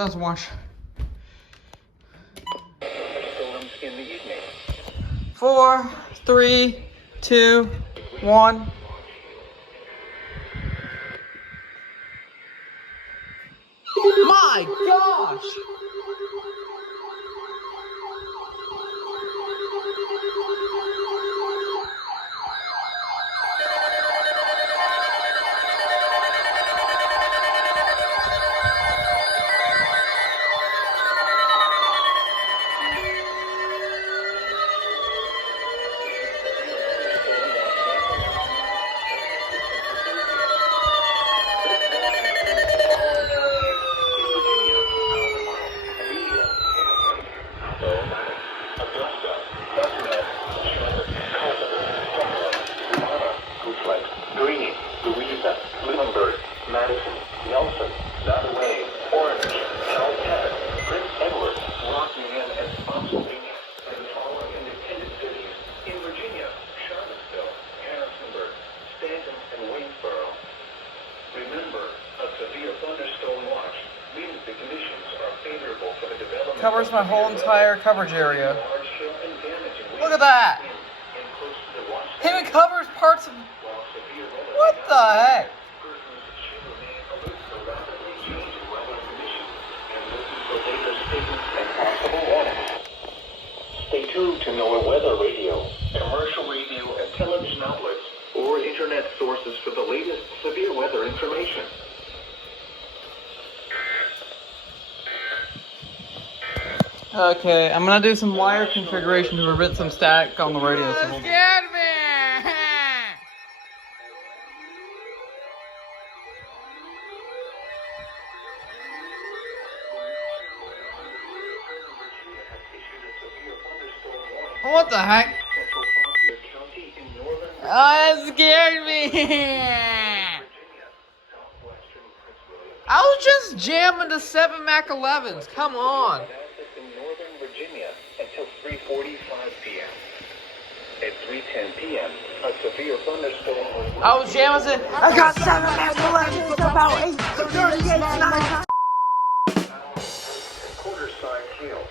let's watch. Storms in the evening. 4, 3, 2, 1. My gosh! Madison, Nelson, Nottoway, Orange, Caltech, Prince Edward, Rockingham, and Spotsylvania, and the following independent cities in Virginia: Charlottesville, Harrisonburg, Stanton, and Waynesboro. Remember, a severe thunderstorm watch means the conditions are favorable for the development. Covers my whole entire coverage area. Large hail and damage in Look at that! and close to the watch. Even covers parts of. While severe weather What the heck? persons should remain alert to rapidly changing weather conditions and listen for later statements and possible warnings. Stay tuned to NOAA Weather Radio, commercial radio and television outlets, or internet sources for the latest severe weather information. Okay, I'm gonna do some wire configuration to prevent some static on the radio. So scared me! What the heck? Oh, that scared me! I was just jamming to 7 Mac 11s. Come on. In northern Virginia until 3:45 p.m. At 3:10 p.m., a severe thunderstorm was... I was jamming to. I got 7 Mac 11s. It's about 8:38 9. Quarter-sign hail.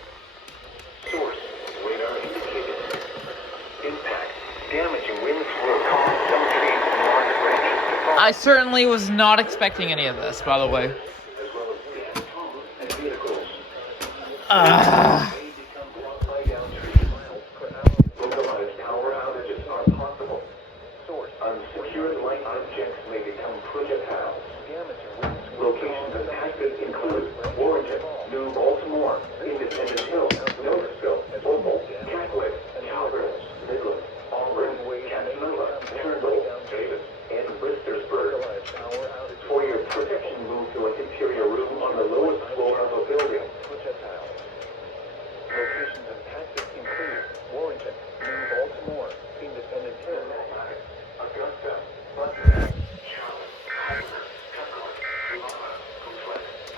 Source, radar indicated. Impact, damaging winds will cause some trees and large branches to fall. I certainly was not expecting any of this, by the way. As well as damaged homes and vehicles. May become blocked by down 3 miles per hour. Localized power outages are possible. Source, unsecured light objects may become projectiles. Damaging winds. Locations impacted include Warrenton, New Baltimore, Independence Hill, Noblesville, Opal, Catholic, Calvert, Midland, Auburn, Casanova, Turnbull, Davis, and Bristersburg. For your protection, move to an interior room on the lowest floor of a building. Locations impacted include Warrenton, New Baltimore, Independence Hill, Augusta, Butler, Charlotte,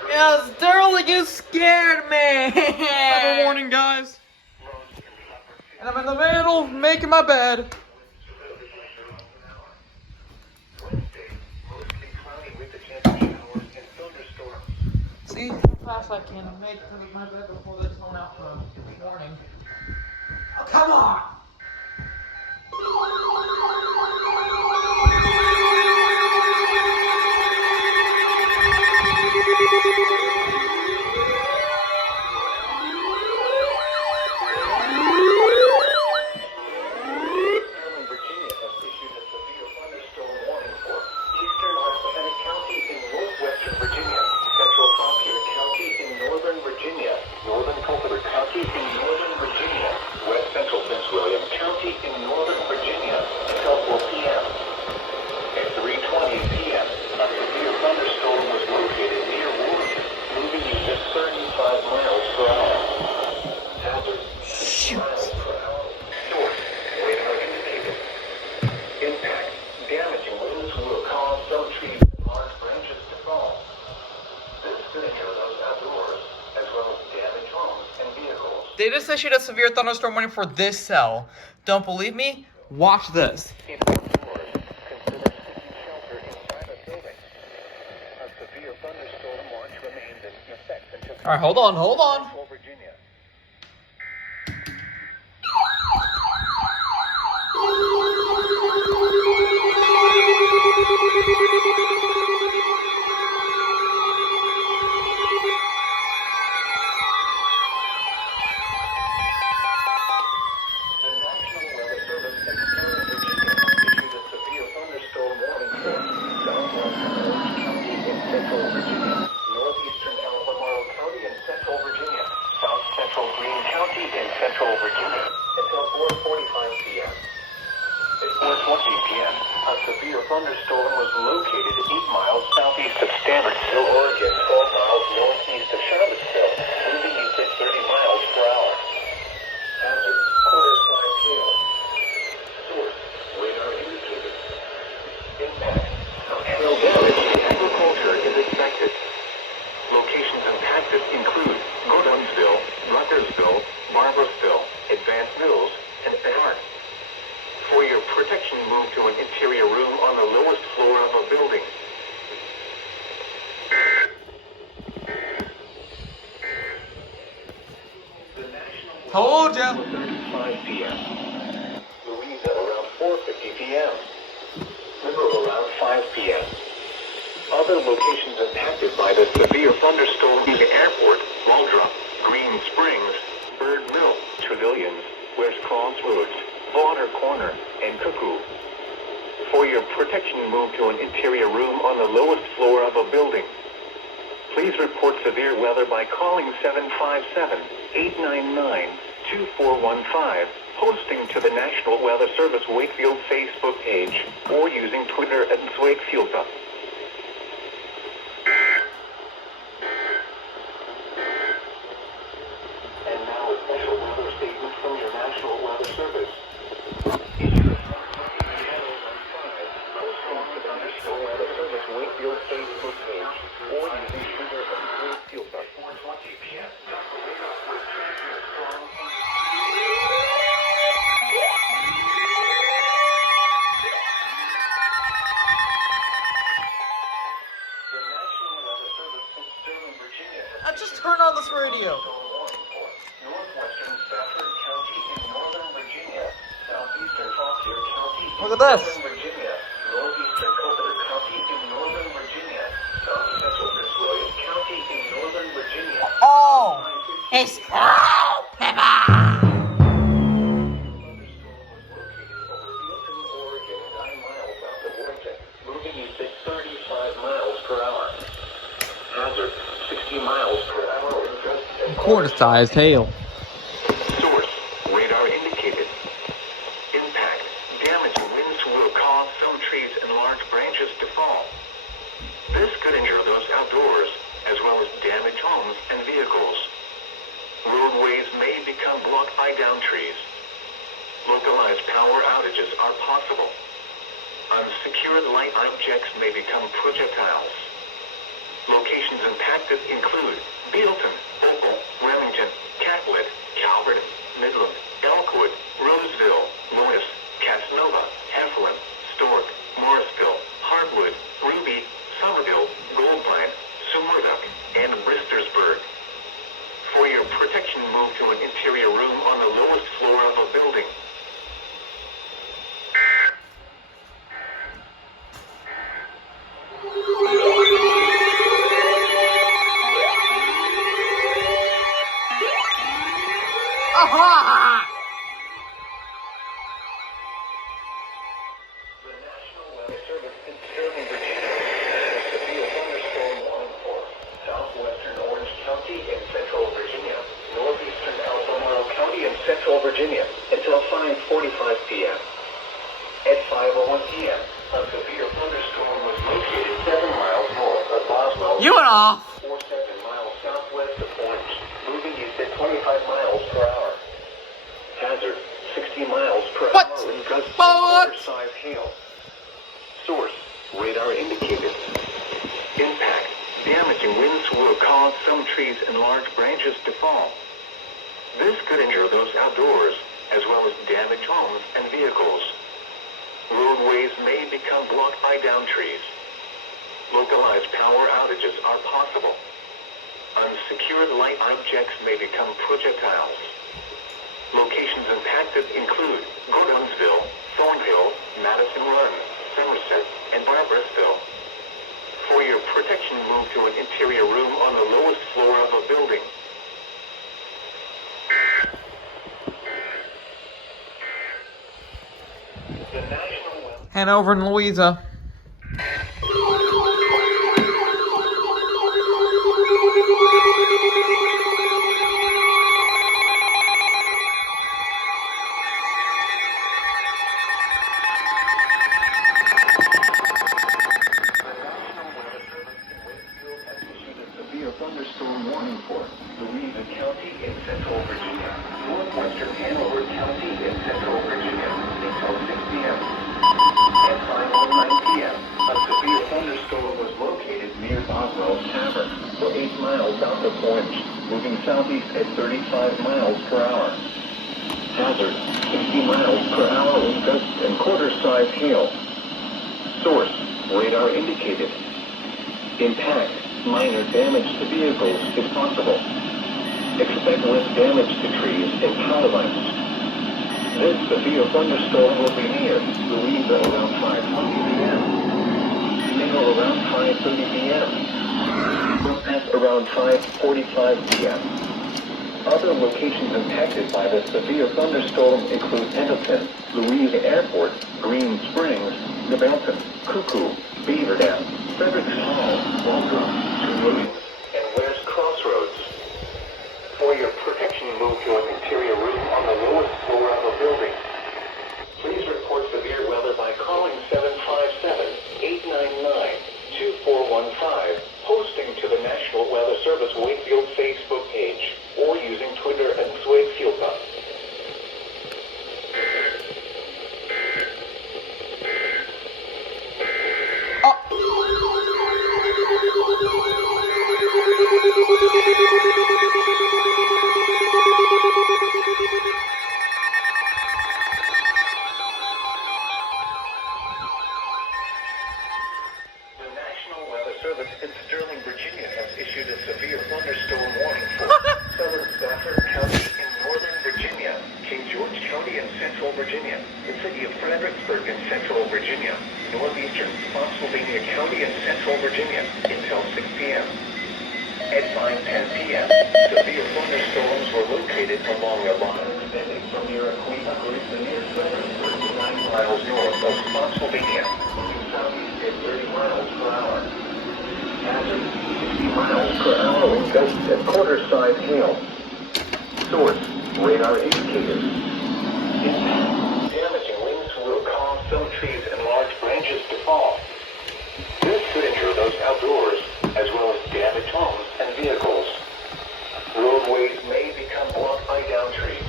Yes, darling, you scared me. Have a warning, guys. And I'm in the middle making my bed. See how fast I can make it to my bed before this one out for a warning. Oh, come on! Virginia has issued a severe thunderstorm warning for eastern Rappahannock County in northwestern Virginia, central Fauquier County in northern Virginia, northern Culpeper County in northern Virginia, west central Prince William County in northern Virginia until 4 p.m. At 3:20 p.m., a severe thunderstorm was located near Warrenton, moving you at 35 miles per hour. Hazard, 60 miles per hour. Source, radar indicated. Impact, damaging winds will cause some trees and large branches to fall. This scenario those outdoors, as well as damaged homes and vehicles. They just issued a severe thunderstorm warning for this cell. Don't believe me? Watch this. In outdoors, consider seeking shelter inside a building. A severe thunderstorm watch remains in effect until Alright, hold on. Central Virginia. The National Weather Service in Sterling, Virginia issued a severe thunderstorm warning for southwestern Orange County in central Virginia, northeastern Albemarle County in central Virginia, south central Greene County in central Virginia until 4:45 p.m. At 4:20 p.m., a severe thunderstorm was located 8 miles southeast of Stanfordville, Oregon, 12 miles northeast of Charlottesville, moving east at 30 miles per hour. Hazard, quarter-size hail. Source, radar indicated. Impact, hail damage to agriculture is expected. Locations impacted include Gordonsville, Rutgersville, Barbersville, Advanced Mills, and Barn. For your protection, move to an interior room on the lowest floor of a building. The National Told ya. 5 p.m. Louisa around 4:50 p.m. Monroe around 5 p.m. Other locations impacted by the severe thunderstorm: the airport, Waldrop, Green Springs, Bird Mill, Trevilians, West Crossroads, Bonner Corner, and Cuckoo. For your protection, move to an interior room on the lowest floor of a building. Please report severe weather by calling 757-899-2415, posting to the National Weather Service Wakefield Facebook page, or using Twitter at @Wakefieldup. And now a special weather statement from your National Weather Service. Posting to the National Weather Service Wakefield Facebook page, or using Twitter at @Wakefieldup. 4:20 p.m. The National Weather Service in Sterling, Virginia has Just turn on this radio. northwestern Stafford County in northern Virginia, southeastern Fauquier County in Look at this. southern Virginia, northeastern Culpeper County in northern Virginia, south central Prince William County in northern Virginia. Oh, it's cold, Pepper. Thunderstorm was located over Bealton, Oregon, 9 miles south of Orton, moving east at 35 miles per hour. Hazard, 60 miles per hour in gust and Quarter-sized hail. Source, radar indicated. Impact, damage and winds will cause some trees and large branches to fall. This could injure those outdoors, as well as damage homes and vehicles. Roadways may become blocked by down trees. Localized power outages are possible. Unsecured light objects may become projectiles. Locations impacted include Bealton, Opal, Remington, Catlett, Calvert, Midland, Elkwood, Roseville, Lewis, Casanova, Heflin, Stork, Morrisville, Hardwood, Ruby, Somerville, Goldvine, Sumurduck, and Bristersburg. For your protection, move to an interior room on the lowest floor of a building. Aha! The National Weather Service in Sterling, Virginia has a severe thunderstorm warning for southwestern Orange County in central Virginia, northeastern Albemarle County in central Virginia until 5:45 p.m. At 5:01 p.m., a severe thunderstorm was located 7 miles north of Boswell, You went off. 47 miles southwest of Orange, moving east at 25 miles per hour. Hazard, 60 miles per What? hour in gusts of What? quarter-size hail. Source, radar indicated. Impact, damaging winds will cause some trees and large branches to fall. This could injure those outdoors, as well as damage homes and vehicles. Roadways may become blocked by down trees. Localized power outages are possible. Unsecured light objects may become projectiles. Locations impacted include Gordonsville, Thornhill, Madison Run, Somerset, and Barboursville. For your protection, move to an interior room on the lowest floor of a building. The National Hanover and Louisa. thunderstorm warning for Louisa County in central Virginia, northwestern Hanover County in central Virginia until 6 p.m. At 5:09 p.m., a severe thunderstorm was located near Boswell's Tavern, 8 miles south of Orange, moving southeast at 35 miles per hour. Hazard, 60 miles per hour with gusts and quarter-size hail. Source, radar indicated. Impact, minor damage to vehicles is possible. Expect less damage to trees and power lines. This severe thunderstorm will be near Louisa around 5:20 p.m. Mineral around 5:30 p.m. Will pass around 5:45 p.m. Other locations impacted by the severe thunderstorm include Pendleton, Louisa Airport, Green Springs, the Belton, Cuckoo, Beaver Dam, Fredericks Hall, Waldron, Two Williams, and West Crossroads. For your protection, move to an interior room on the lowest floor of a building. Please report severe weather by calling 757-899-2415, posting to the National Weather Service Wakefield Facebook page, or using Twitter at Wakefield. In Sterling, Virginia has issued a severe thunderstorm warning for southern Stafford County in northern Virginia, King George County in central Virginia, the city of Fredericksburg in central Virginia, northeastern Spotsylvania County in central Virginia until 6 p.m. At 5:10 p.m., severe thunderstorms were located along a line extending from near Aquia Creek to near Fredericksburg, 9 miles north of Spotsylvania, moving southeast at 30 miles per hour. Hazard, 60 miles per hour with gusts and quarter-size hail. Source, radar indicated. Impact, damaging winds will cause some trees and large branches to fall. This could injure those outdoors, as well as damage homes and vehicles. Roadways may become blocked by downed trees.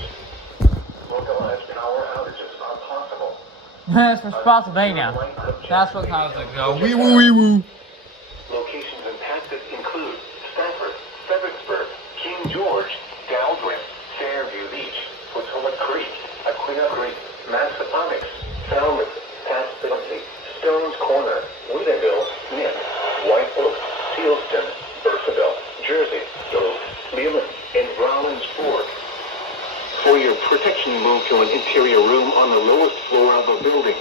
Localized power outages are possible. That's for Spotsylvania. That's what causes it go. Wee woo wee woo. Locations impacted include Stafford, Fredericksburg, King George, Daldry, Fairview Beach, Potomac Creek, Aquia Creek, Massaponax, Falmouth, Passability, Stones Corner, Wheatonville, Nick, White Oak, Sealston, Ursaville, Jersey, Oak, Leland, and Rollins Ford. For your protection, move to an interior room on the lowest floor of a building.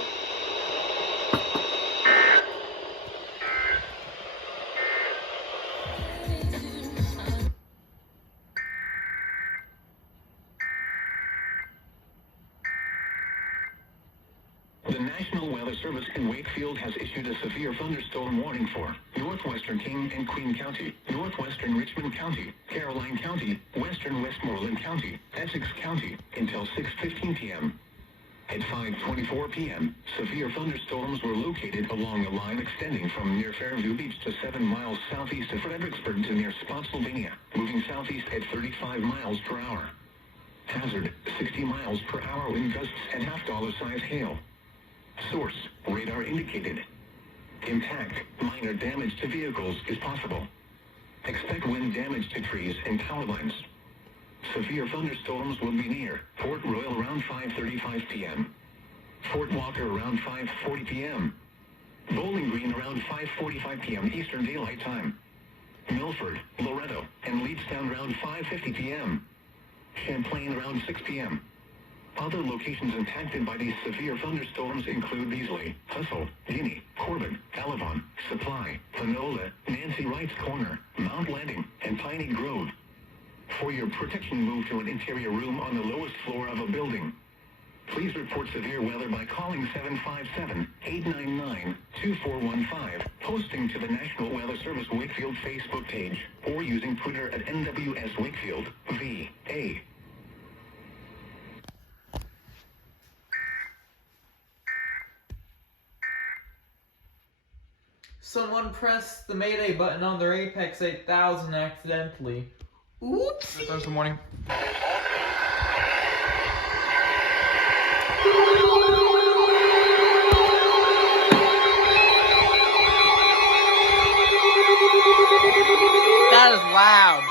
The National Weather Service in Wakefield has issued a severe thunderstorm warning for northwestern King and Queen County, northwestern Richmond County, Caroline County, western Westmoreland County, Essex County, until 6:15 p.m. At 5:24 p.m., severe thunderstorms were located along a line extending from near Fairview Beach to 7 miles southeast of Fredericksburg to near Spotsylvania, moving southeast at 35 miles per hour. Hazard, 60 miles per hour wind gusts and half-dollar-size hail. Source, radar indicated. Impact, minor damage to vehicles is possible. Expect wind damage to trees and power lines. Severe thunderstorms will be near Port Royal around 5:35 p.m. Fort Walker around 5:40 p.m. Bowling Green around 5:45 p.m. Eastern Daylight Time. Milford, Loretto, and Leedstown around 5:50 p.m. Champlain around 6 p.m. Other locations impacted by these severe thunderstorms include Beasley, Hustle, Guinea, Corbin, Alavon, Supply, Panola, Nancy Wright's Corner, Mount Landing, and Piney Grove. For your protection, move to an interior room on the lowest floor of a building. Please report severe weather by calling 757-899-2415, posting to the National Weather Service Wakefield Facebook page, or using Twitter at NWS Wakefield, VA. Someone pressed the Mayday button on their Apex 8000 accidentally. Oops! Thursday morning. That is loud.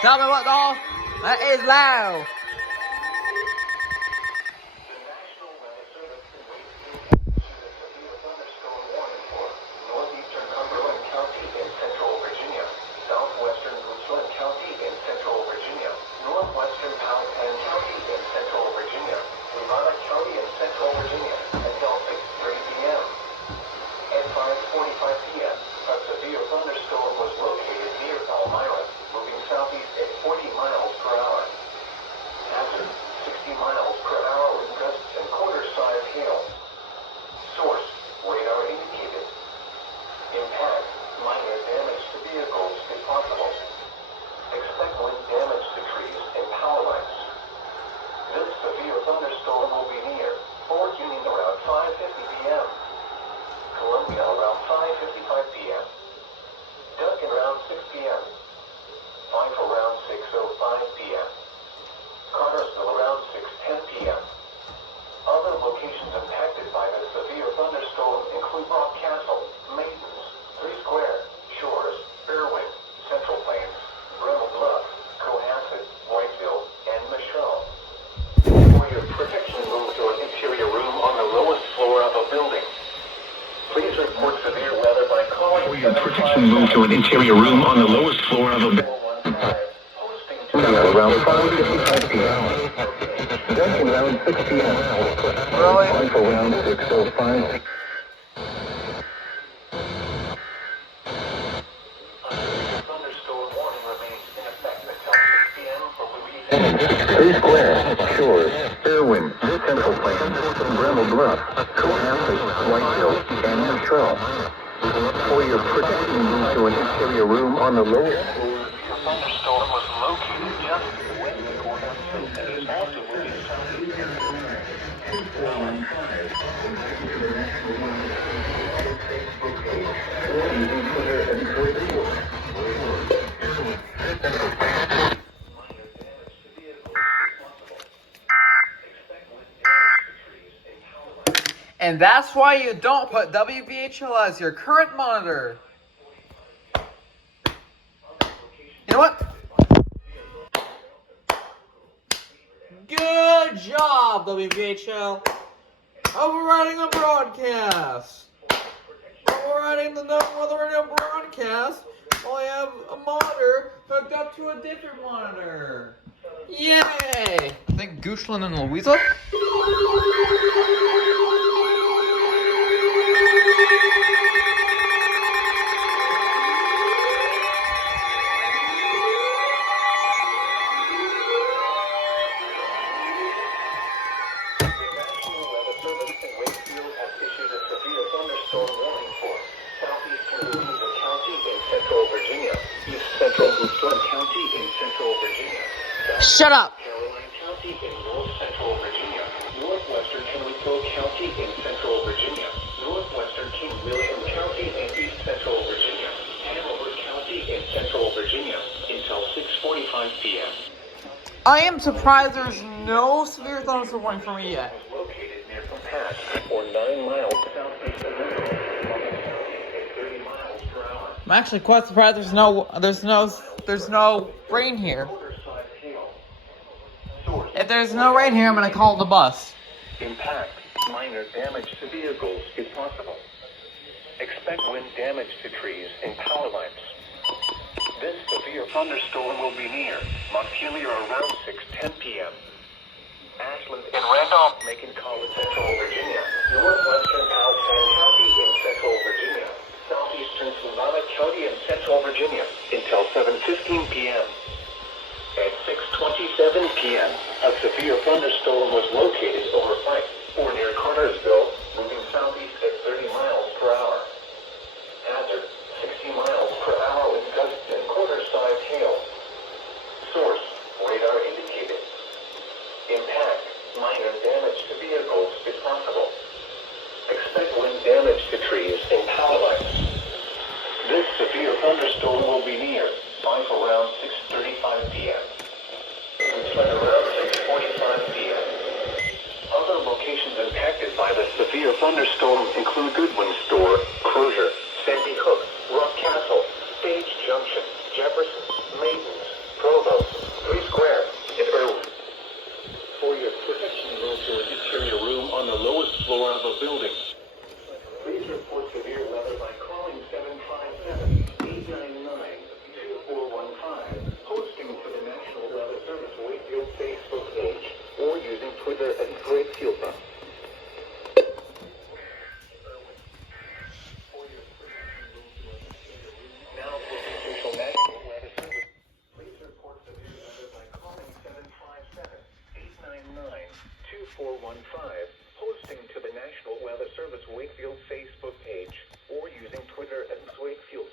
Tell me what, doll? That is loud. Move to an interior room on the lowest floor of a building. Around 5:55 p.m. Junction around 6 p.m. Really? Michael around 6:05. Three Square, Shores, Fairwind, Central Plains, Bramble Bluff, Cohasset, Whiteville, and Metro. For your protection, move to an interior room on the lowest floor. The thunderstorm was located just west of Cohasset and is also moving southeast. 2415. And that's why you don't put WVHL as your current monitor. You know what? Good job, WVHL. Overriding a broadcast. Overriding the number of the radio broadcast. While I have a monitor hooked up to a different monitor. Yay! I think Goochland and Louisa. Shut up! Caroline County in North Central Virginia, Northwestern Henrico County in Central Virginia, Northwestern King William County in East Central Virginia, Hanover County in Central Virginia until 6:45 p.m. I am surprised there's no severe thunderstorm warning for me yet. Located near Pass, or 9 miles southeast of Monroe, at 30 miles per hour. I'm actually quite surprised there's no rain here. If there's no rain here, I'm gonna call the bus. Impact, minor damage to vehicles is possible. Expect wind damage to trees and power lines. This severe thunderstorm will be near Montpelier around 6:10 p.m. Ashland and Randolph, Macon College, Central Virginia, northwestern Powhatan County in Central Virginia, southeastern Savannah County in Central Virginia until 7:15 p.m. At 6:27 p.m., a severe thunderstorm was located over Pike or near Cartersville, moving southeast at 30 miles per hour. Hazard, 60 miles per hour with gusts and quarter-size hail. Source, radar indicated. Impact, minor damage to vehicles if possible. Expect wind damage to trees and power lines. This severe thunderstorm will be near Pike around 6:35 p.m. Wind around 6:45 p.m. Other locations impacted by the severe thunderstorm include Goodwin Store, Crozier, Sandy Hook, Rock Castle, Stage Junction, Jefferson, Maidens, Provo, 3 Square, and Irwin. For your protection, move to an interior room on the lowest floor of a building. Please report severe weather by calling 757-899-2415, posting to the National Weather Service Wakefield Facebook page, or using Twitter at Wakefield. Now for official National Weather Service. Please report severe weather by calling 757-899-2415, posting to the National Weather Service Wakefield Facebook page, or using Twitter at Wakefield.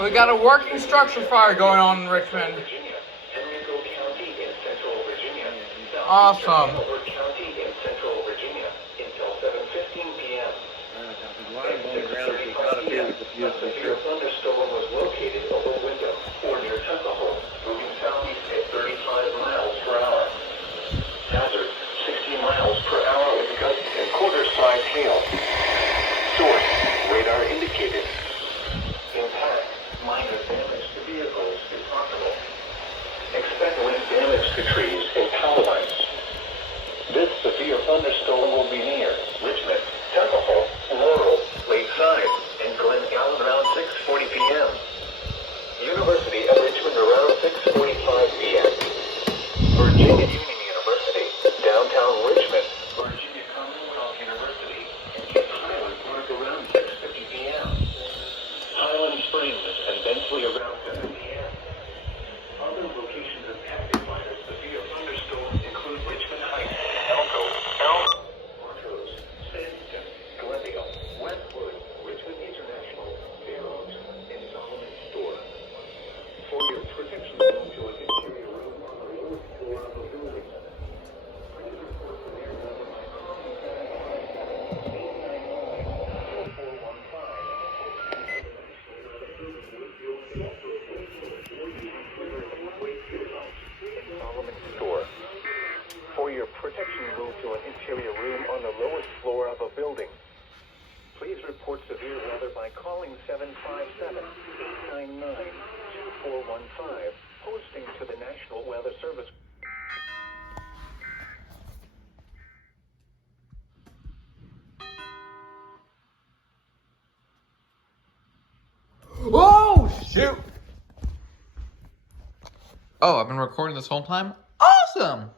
We got a working structure fire going on in Richmond. Awesome. A severe thunderstorm was located over Wyndham or near Tuckahoe, moving southeast at 35 miles per hour. Hazard, 60 miles per hour with gusts and quarter-size hail. Source, radar indicated. Impact, minor damage to vehicles if possible. Expect wind damage to trees and power lines. This severe thunderstorm will be near Richmond, Tuckahoe, Laurel, Lakeside, and Glen Allen around 6:40 p.m. University of Richmond around 6:45 p.m. Virginia Union University, downtown Richmond, Virginia Commonwealth University, and Kent Highland Park around 6:50 p.m. Highland Springs and Bentley around 7 p.m. Other locations impacted by the severe thunderstorm include Richmond Heights, Elko, Montrose, Sandston, Glendale, Westwood, Richmond International, Fair Oaks, and Solomon Store. For your protection, move to an interior room on the lowest floor of a building. Please report severe weather by calling 757-899-2415. For your protection, move to an interior room on the lowest floor of a building. Please report severe weather by calling 757-899-2415, posting to the National Weather Service. Whoa, shoot! Oh, I've been recording this whole time? Awesome!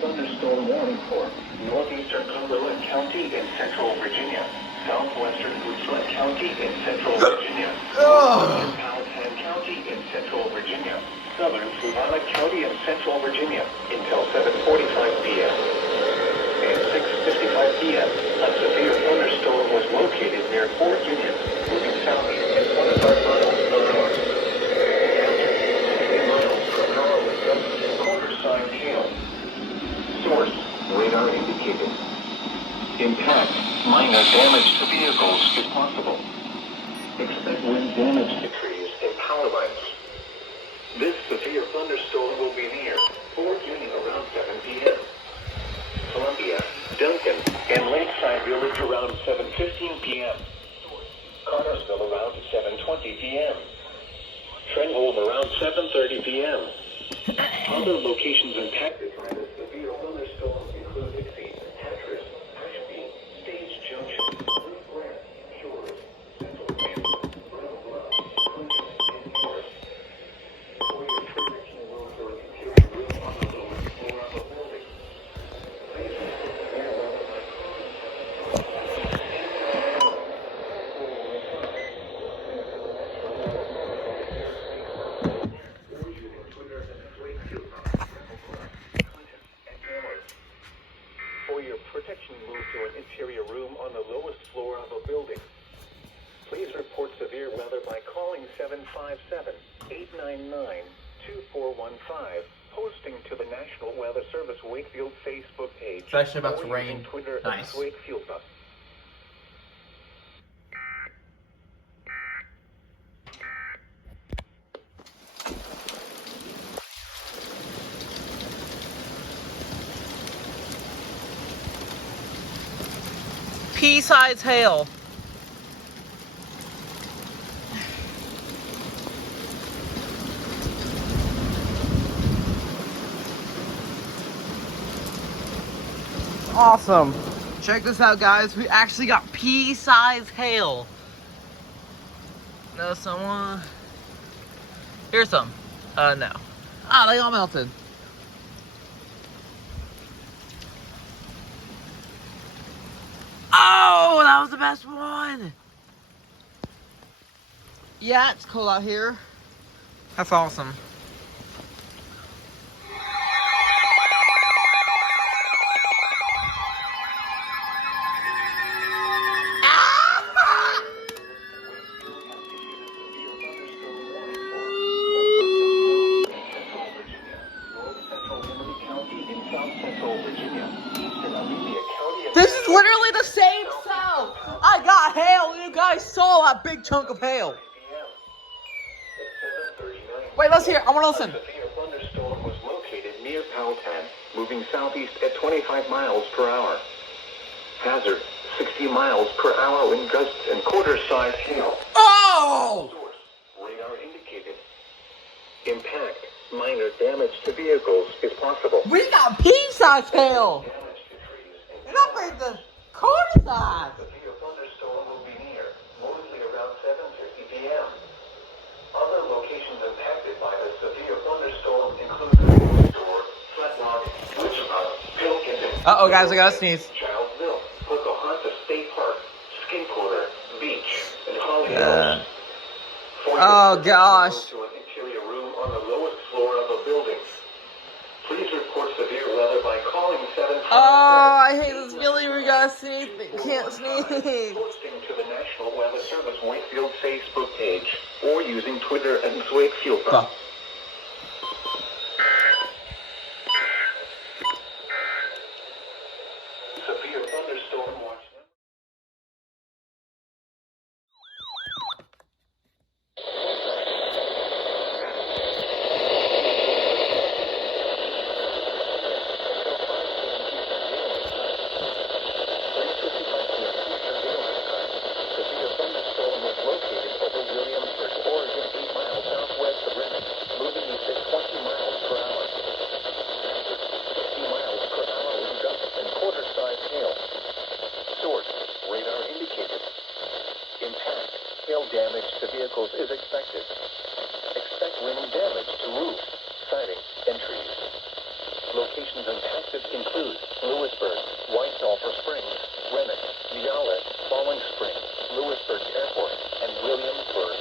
Thunderstorm warning for northeastern Cumberland County in Central Virginia, southwestern Woodford County in Central Virginia, northwestern Powhatan County in Central Virginia, southern Savannah County in Central Virginia until 7:45 p.m. and 6:55 p.m., a severe thunderstorm was located near Fort Union, moving southeast at 25 miles per hour. After 60 miles per hour with gusts and quarter-size hail. Source, radar indicated. Impact, minor damage to vehicles is possible. Expect wind damage to trees and power lines. This severe thunderstorm will be near Fort Union around 7 p.m. Columbia, Duncan, and Lakeside Village around 7:15 p.m. Connorsville around 7:20 p.m. Trenholm around 7:30 p.m. Other locations impacted by the severe thunderstorm include Dixie, Hatteras, Ashby, Stage Junction, Blue Grant, Shores, Central Campus, Brown Bluff, Clinton, and North. For your protection rules or interior room on the lowest floor of a building. Please report severe weather by For your protection, move to an interior room on the lowest floor of a building. Please report severe weather by calling 757-899-2415, posting to the National Weather Service Wakefield Facebook page. It's actually about to or rain. using Twitter Nice. at Wakefield. Pea-sized hail. Awesome. Check this out, guys. We actually got pea-sized hail. No, someone. Here's some. No. Ah, they all melted. Oh, that was the best one. Yeah, it's cold out here. That's awesome. This is literally the same sound. I got hail. You guys saw that big chunk of hail. Wait, let's hear. I want to listen. A severe thunderstorm was located near Powhatan, moving southeast at 25 miles per hour. Hazard, 60 miles per hour wind gusts and quarter-size hail. Oh! Source, radar indicated. Impact, minor damage to vehicles is possible. We got pea-sized hail. Damage to trees and And I made the corn size. the severe thunderstorm will be near, mostly around 7:50 p.m. Other locations impacted by the severe thunderstorm include the Store, Flat Rock, Wichita, Pilkington, Uh-oh, guys, I gotta sneeze. Childsville, Pocahontas State Park, Skinporter, Beach, and Holly Yeah. Hills. For your Oh, protection, gosh. move to an interior room on the lowest floor of a building. Please report severe weather by calling 757. Oh, I hate this feeling where you gotta sneeze, but you can't sneeze. Posting to the National Weather Service Wakefield Facebook page or using Twitter at Wakefield. Go. Severe thunderstorm watch. Severe thunderstorm was located over Williamsburg, Oregon, 8 miles southwest of Renton, moving east at 20 miles per hour. 60 miles per hour with gusts and quarter-size hail. Source, radar indicated. Impact, hail damage to vehicles is expected. Expect wind damage to roofs, siding, and trees. Locations impacted include Lewisburg, White Sulphur Springs, Remick, Vialet, Falling Springs, Lewisburg Airport, and Williamsburg.